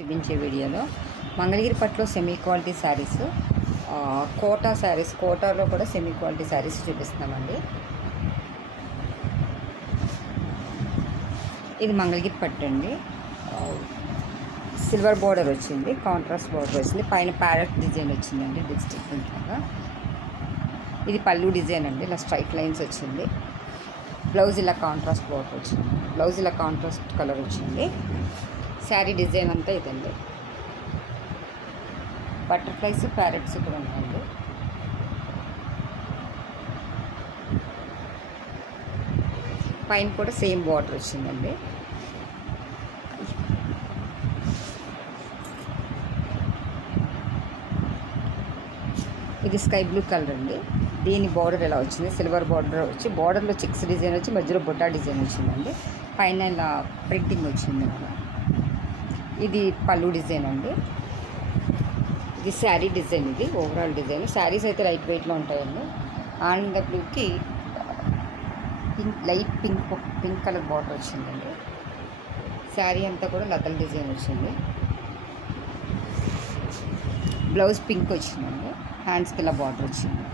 చూపించే వీడియోలో మంగళగిరి పట్టులో semi quality saris, Kota saris, కోటాలో కూడా సెమీ క్వాలిటీ శారీస్ చూపిస్తున్నామండి. ఇది మంగళగిరి పట్టు అండి. సిల్వర్ బార్డర్ వచ్చింది, కాంట్రాస్ట్ బార్డర్ వచ్చింది, పైన ప్యారెట్ డిజైన్ వచ్చిందండి డిఫరెంట్ లాగా. ఇది పళ్ళు డిజైన్ అండి, ఇలా స్ట్రైట్ లైన్స్ వచ్చింది. బ్లౌజ్ ఇలా కాంట్రాస్ట్ బార్డర్ వచ్చింది, బ్లౌజ్ ఇలా కాంట్రాస్ట్ కలర్ వచ్చింది. శారీ డిజైన్ అంతా ఇదండి. బటర్ఫ్లైస్, ప్యారెట్స్ కూడా ఉన్నాయండి. పైన కూడా సేమ్ బార్డర్ వచ్చిందండి. ఇది స్కై బ్లూ కలర్ అండి. దీని బార్డర్ ఎలా వచ్చింది, సిల్వర్ బార్డర్ వచ్చి బార్డర్లో చెక్స్ డిజైన్ వచ్చి మధ్యలో బుట్టా డిజైన్ వచ్చిందండి. పైన ఇలా ప్రింటింగ్ వచ్చింది. ఇది పళ్ళు డిజైన్ అండి. ఇది శారీ డిజైన్, ఇది ఓవరాల్ డిజైన్. శారీస్ అయితే లైట్ వెయిట్లో ఉంటాయండి. అండ్ బ్లూకి లైట్ పింక్ కలర్ బార్డర్ వచ్చిందండి. శారీ అంతా కూడా లతల్ డిజైన్ వచ్చింది. బ్లౌజ్ పింక్ వచ్చిందండి. హ్యాండ్స్కి ఇలా బార్డర్ వచ్చింది.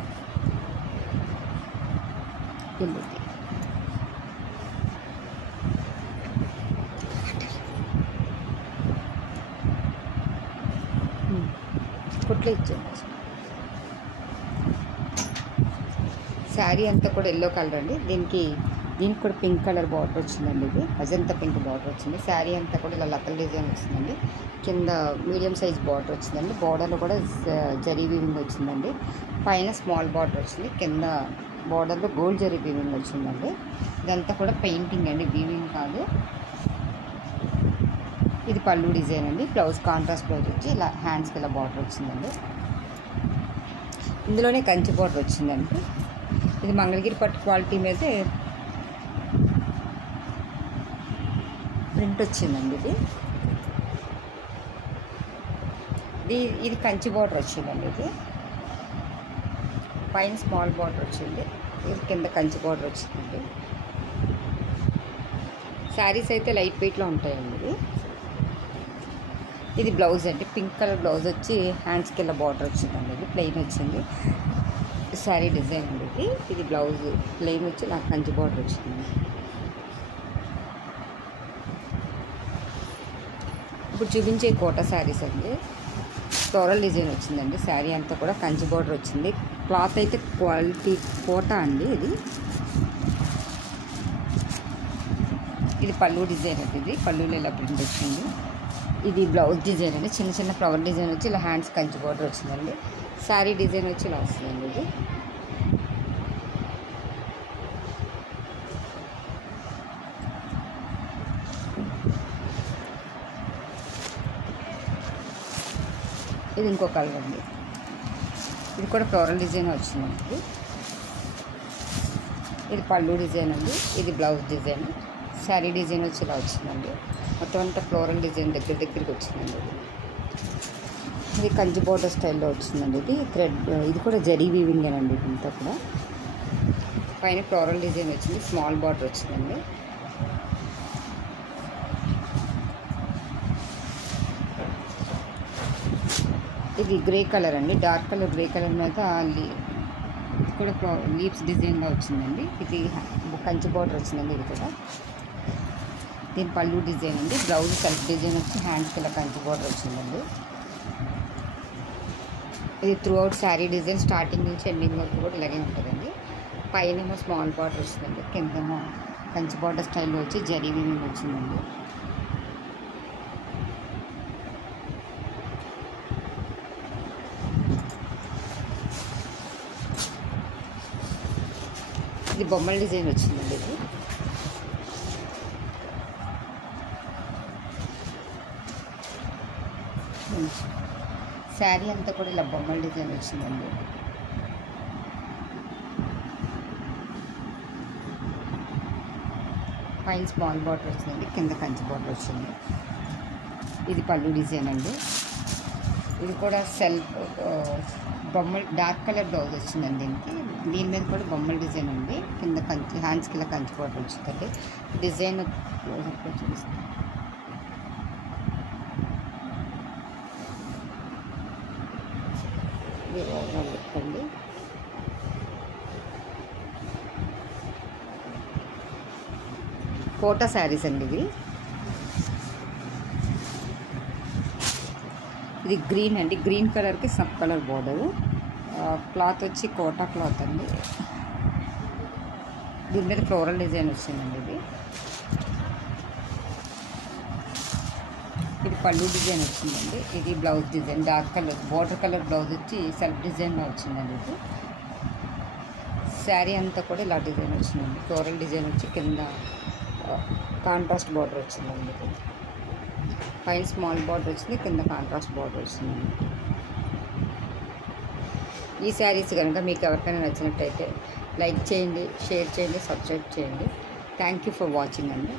కుట్లు ఇచ్చాను. శారీ అంతా కూడా ఎల్లో కలర్ అండి. దీనికి కూడా పింక్ కలర్ బార్డర్ వచ్చిందండి. ఇది అజంతా పింక్ బార్డర్ వచ్చింది. శారీ అంతా కూడా ఇలా లతల్ డిజైన్ వచ్చిందండి. కింద మీడియం సైజ్ బార్డర్ వచ్చిందండి. బార్డర్లో కూడా జరీ వీవింగ్ వచ్చిందండి. పైన స్మాల్ బార్డర్ వచ్చింది. కింద బార్డర్లో గోల్డ్ జరీ వీవింగ్ వచ్చిందండి. ఇదంతా కూడా పెయింటింగ్ అండి, వీవింగ్ కాదు. ఇది పళ్ళు డిజైన్ అండి. బ్లౌజ్ కాంట్రాస్ట్ బ్లౌజ్ వచ్చి ఇలా హ్యాండ్స్కి ఇలా బార్డర్ వచ్చిందండి. ఇందులోనే కంచి బార్డర్ వచ్చిందండి. ఇది మంగళగిరి పట్టు క్వాలిటీ మీదే ప్రింట్ వచ్చిందండి. ఇది కంచి బార్డర్ వచ్చిందండి. ఇది పైన స్మాల్ బార్డర్ వచ్చింది. ఇది కింద కంచి బార్డర్ వచ్చిందండి. శారీస్ అయితే లైట్ వెయిట్లో ఉంటాయండి. ఇది బ్లౌజ్ అండి. పింక్ కలర్ బ్లౌజ్ వచ్చి హ్యాండ్స్కి ఇలా బార్డర్ వచ్చిందండి. ఇది ప్లెయిన్ వచ్చింది. శారీ డిజైన్ అండి. ఇది బ్లౌజ్ ప్లెయిన్ వచ్చి నాకు కంచి బార్డర్ వచ్చింది. ఇప్పుడు చూపించే కోటా శారీస్ అండి. ఫ్లోరల్ డిజైన్ వచ్చిందండి. శారీ అంతా కూడా కంచి బార్డర్ వచ్చింది. క్లాత్ అయితే క్వాలిటీ కోటా అండి. ఇది పళ్ళు డిజైన్ అండి. ఇది పళ్ళులో ఇలా ప్రింట్ వచ్చింది. ఇది బ్లౌజ్ డిజైన్ అండి. చిన్న చిన్న ఫ్లవర్ డిజైన్ వచ్చి ఇలా హ్యాండ్స్ కంచి బార్డర్ వచ్చిందండి. శారీ డిజైన్ వచ్చి ఇలా వస్తుందండి. ఇది ఇంకో కలర్ అండి. ఇది కూడా ఫ్లోరల్ డిజైన్ వచ్చిందండి. ఇది పళ్ళు డిజైన్ అండి. ఇది బ్లౌజ్ డిజైన్. శారీ డిజైన్ వచ్చి ఇలా వచ్చిందండి. మొత్తం అంతా ఫ్లోరల్ డిజైన్ దగ్గరికి వచ్చిందండి. ఇది కంచి బోర్డర్ స్టైల్లో వచ్చిందండి. ఇది థ్రెడ్, ఇది కూడా జరీ వీవింగ్ అండి. ఇదంతా కూడా పైన ఫ్లోరల్ డిజైన్ వచ్చింది. స్మాల్ బార్డర్ వచ్చిందండి. ఇది గ్రే కలర్ అండి. డార్క్ కలర్ గ్రే కలర్ మీద ఇది కూడా లీవ్స్ డిజైన్గా వచ్చిందండి. ఇది కంచి బార్డర్ వచ్చిందండి. ఇది కూడా దీని పళ్ళు డిజైన్ అండి. బ్లౌజ్ సెల్ఫ్ డిజైన్ వచ్చి హ్యాండ్స్కి ఇలా కంచి బార్డర్ వచ్చిందండి. ఇది through out sari design starting నుంచి ఎండింగ్ వరకు కూడా ఇలాగే ఉంటుందండి. పైనేమో స్మాల్ బార్డర్ వచ్చిందండి. కిందేమో కంచి బార్డర్ స్టైల్లో వచ్చి జరీ వీవింగ్ వచ్చిందండి. ఇది బొమ్మల డిజైన్ వచ్చిందండి. ఇది శారీ అంతా కూడా ఇలా బొమ్మల డిజైన్ వచ్చిందండి. పైన స్మాల్ బార్డర్ వచ్చిందండి. కింద కంచి బార్డర్ వచ్చింది. ఇది పళ్ళు డిజైన్ అండి. ఇది కూడా సెల్ఫ్ బొమ్మలు డార్క్ కలర్ బ్లౌజ్ వచ్చిందండి. దీని మీద కూడా బొమ్మల డిజైన్ ఉంది. కింద కంచి హ్యాండ్స్కి ఇలా కంచి బార్డర్ వచ్చిందండి. డిజైన్ చూపిస్తాను. ఇది ఓవరాల్ లుక్ అండి. కోటా శారీస్ అండి ఇవి. ఇది గ్రీన్ అండి, గ్రీన్ కలర్కి సబ్ కలర్ బోర్డరు. క్లాత్ వచ్చి కోటా క్లాత్ అండి. దీని మీద ఫ్లోరల్ డిజైన్ వచ్చిందండి. ఇది పళ్ళు డిజైన్ వచ్చిందండి. ఇది blouse design dark colour water colour blouse వచ్చి సెల్ఫ్ డిజైన్లో వచ్చిందండి. ఇది శారీ అంతా కూడా ఇలా డిజైన్ వచ్చిందండి. ఫ్లోరల్ డిజైన్ వచ్చి కింద కాంట్రాస్ట్ బార్డర్ వచ్చిందండి. ఇది పైన స్మాల్ బార్డర్ వచ్చింది, కింద కాంట్రాస్ట్ బార్డర్ వచ్చిందండి. ఈ శారీస్ కనుక మీకు ఎవరికైనా నచ్చినట్టయితే లైక్ చేయండి, షేర్ చేయండి, సబ్స్క్రైబ్ చేయండి. థ్యాంక్ యూ ఫర్ వాచింగ్ అండి.